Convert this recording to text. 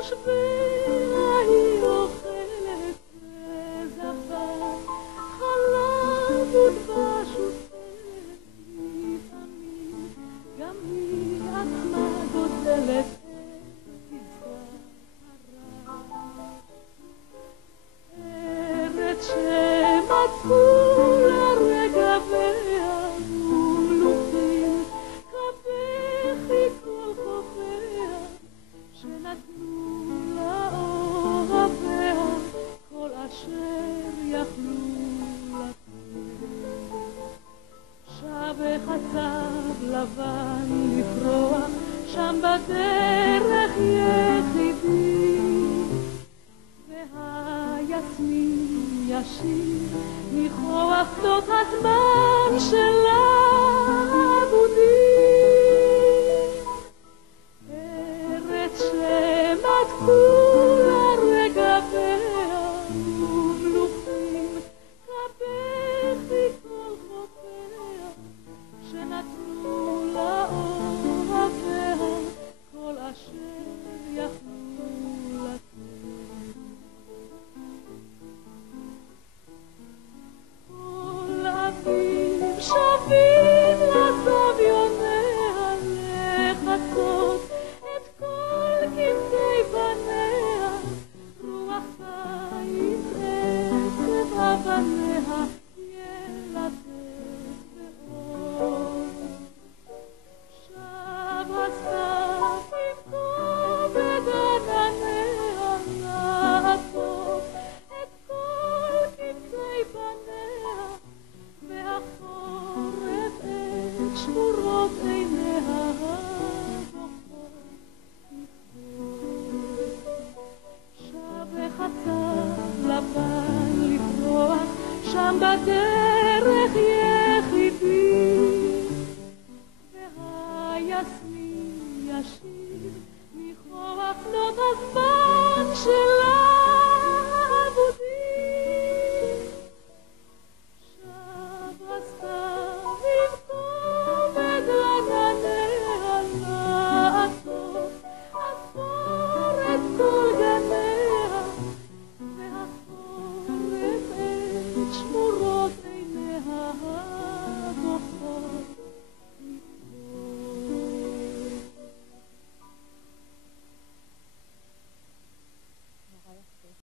יושביה היא אוכלת זבת, חלב ודבש וסלת, לפעמים גם היא עצמה גודלת את גזרת הרש. ארץ שמצאו לרגביה ומלוכים, כבכי כל חופיה, שנתנו לאוהביה כל אשר יכלו לתת. שב חצב לבן לפרוח שם בדרך יחידי, והיסמין ישיר ניחוח שדות הזמן של האבודים. ארץ שלמת כולה רגביה ומלוכים, כבכי כל חופיה, שנתנו לאוהביה כל אשר יכלו לתת. כל אביב שבים לסביוניה לחצות את כל קצי בניה, רוח קיץ עצב אבניה ילטף באור. שב הסתיו עם כובד ענניה לעטוף את כל קצי בניה, והחורף את שמורות עיניה הבוכות יפקוד. שב חצב לבן לפרוח שם בדרך יחידי, והיסמין ישיר ניחוח שדות הזמן של